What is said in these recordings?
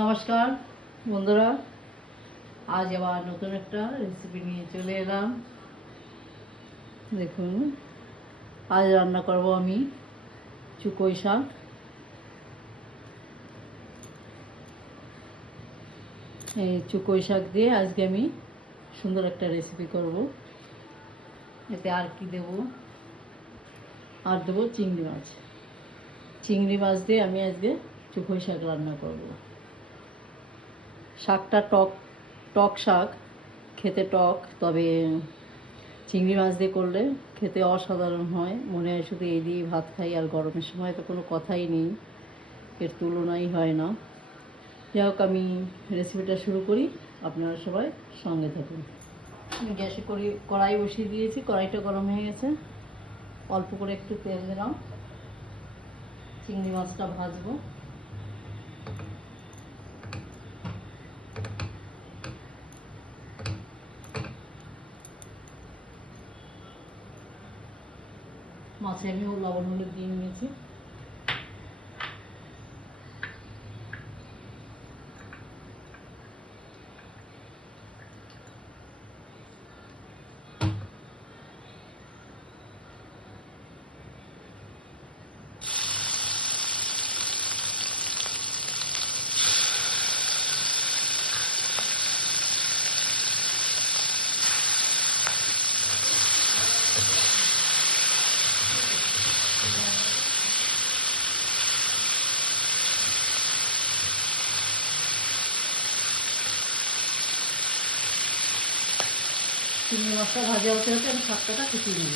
নমস্কার, বন্ধুরা। আজ আবার নতুন একটা রেসিপি নিয়ে চলে এলাম। দেখুন, আজ রান্না করব আমি চুকোই শাক। এই চুকোই শাক দিয়ে আজকে আমি সুন্দর একটা রেসিপি করব। এতে আর কি দেব? আর দেবো চিংড়ি মাছ। চিংড়ি মাছ দিয়ে আমি আজকে চুকোই শাক রান্না করব। শাকটা টক টক শাক, খেতে টক, তবে চিংড়ি মাছ দিয়ে করলে খেতে অসাধারণ হয়। মনে হয় শুধু এই দিয়ে ভাত খাই, আর গরমের সময় তো কোনো কথাই নেই। এর তুলনাই হয় না। যাই হোক, আমি রেসিপিটা শুরু করি। আপনারা সবাই সঙ্গে থাকুন। আমি গ্যাসে করি, কড়াই বসিয়ে দিয়েছি। কড়াইটা গরম হয়ে গেছে। অল্প করে একটু তেল দিলাম। চিংড়ি মাছটা ভাজবো। মাছে আমি ও লবণ হলুদ দিয়ে নিয়েছি। চিংড়ি মাছটা ভাজা হতে হতে আমি শাকটা কুচিয়ে নেব।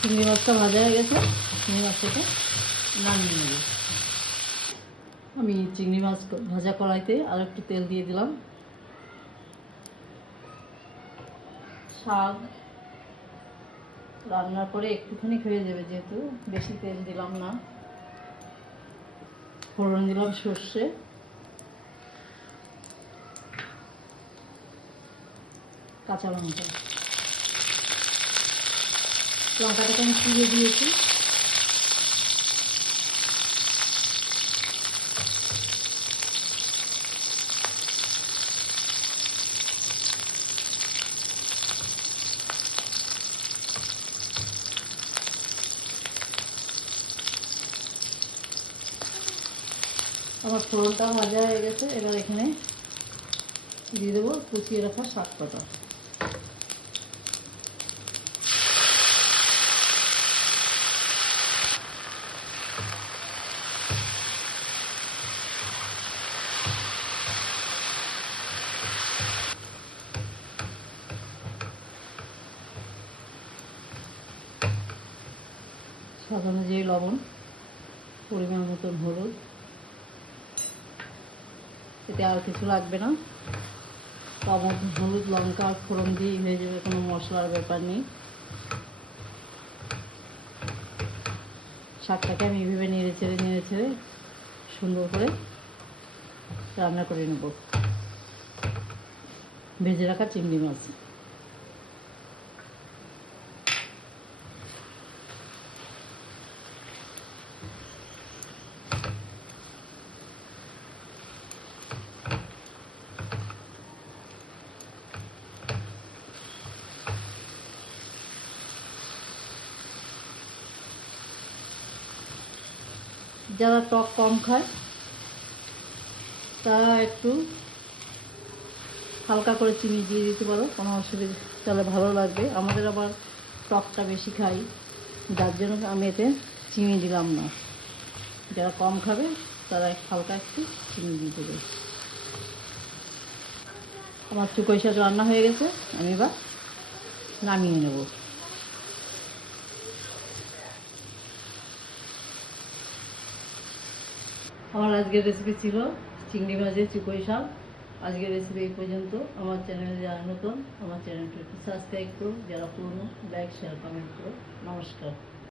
চিংড়ি মাছটা ভাজা হয়ে গেছে, চিংড়ি মাছটাকে নামিয়ে নেব। আমি চিংড়ি মাছ ভাজা কড়াইতে আর একটু তেল দিয়ে দিলাম। শাক রান্নার পরে একটুখানি হয়ে যাবে যেহেতু, বেশি তেল দিলাম না। ফোড়ন দিলাম সর্ষে। কাঁচা লঙ্কা। লঙ্কাটাকে আমি চিড়ে দিয়েছি। আমার ফোড়নটা ভাজা হয়ে গেছে, এবার এখানে দিয়ে দেবো কুচিয়ে রাখা শাক পাতা। স্বাদ অনুযায়ী লবণ, পরিমাণ মতন হলুদ। এতে আর কিছু লাগবে না। লবণ, হলুদ, লঙ্কা, ফোড়ন দিয়েই হয়ে যাবে, কোনো মশলার ব্যাপার নেই। শাকটাকে আমি এইভাবে নেড়ে ছেড়ে নেড়ে ছেড়ে সুন্দর করে রান্না করে নেব। ভেজে রাখা চিংড়ি মাছ। যারা টক কম খায়, তারা একটু হালকা করে চিনি দিয়ে দিতে পারো, কোনো অসুবিধা তাহলে ভালো লাগবে। আমাদের আবার টকটা বেশি খাই, যার জন্য আমি এতে চিনি দিলাম না। যারা কম খাবে, তারা হালকা একটু চিনি দিয়ে দেবে আমার চুকই রান্না হয়ে গেছে, আমি এবার নামিয়ে নেব। আমার আজকের রেসিপি ছিল চিংড়ি মাছের চিকই শাক। আজকের রেসিপি এই পর্যন্ত। আমার চ্যানেলে যারা নতুন, আমার চ্যানেলটি সাবস্ক্রাইব করুন যারা পুরনো লাইক শেয়ার কমেন্ট করুন নমস্কার।